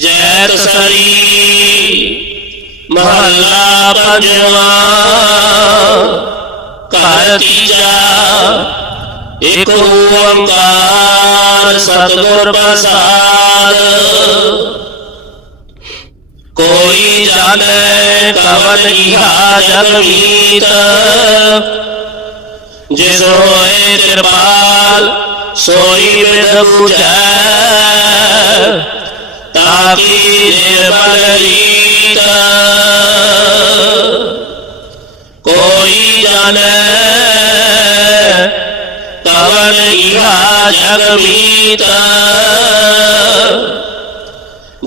जैत सरी महला पंजवा तीजा, एक ओंकार सतगुर प्रसाद। कोई जाने कवन इहा जगमीत जिस होए कृपाल सोई विद पूजा আকিদের বলরিতা কই জানে তবন ইহা জগমিতা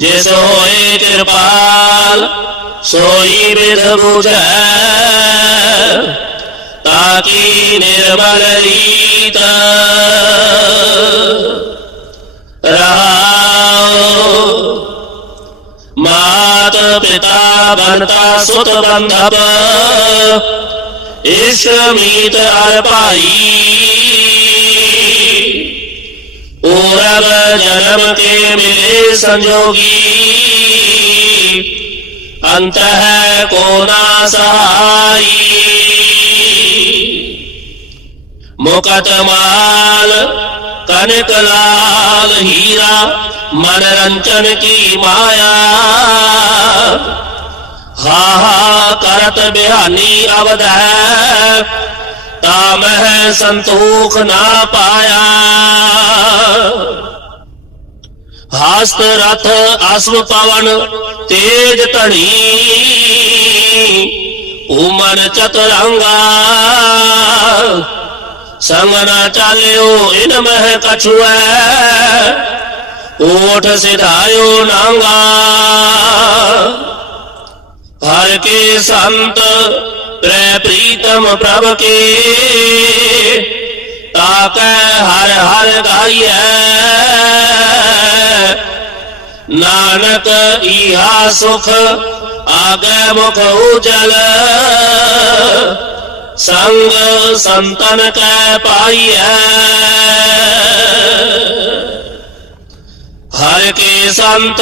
जिस होए कृपाल सोई विध बुझै ताकि निर्बल रीता रहा बनता बनता सुत बंधप इस मीत अर्पाई पूरब जन्म के मिले संजोगी। अंत है कोना सहाई। मुकतमाल कनक लाल हीरा, मनरंजन की माया। भारत बिहानी अवध है। ताम संतोख ना पाया। हस्त रथ अश्व पवन तेज तणी। उमर चतरंगा। संगना इन मह कछुआ ओठ सिधायो नांगा। ਹਰ ਕੇ ਸੰਤ ਪ੍ਰੈ ਪ੍ਰੀਤਮ ਪ੍ਰਭ ਕੇ, ਤਾਕੈ ਹਰ ਹਰ ਗਾਈਐ। ਨਾਨਕ ਈਹਾ ਸੁਖ, ਆਗੈ ਮੁਖ ਉਜਲ ਸੰਗ ਸੰਤਨ ਕੈ ਪਾਈਐ। ਹਰ ਕੇ ਸੰਤ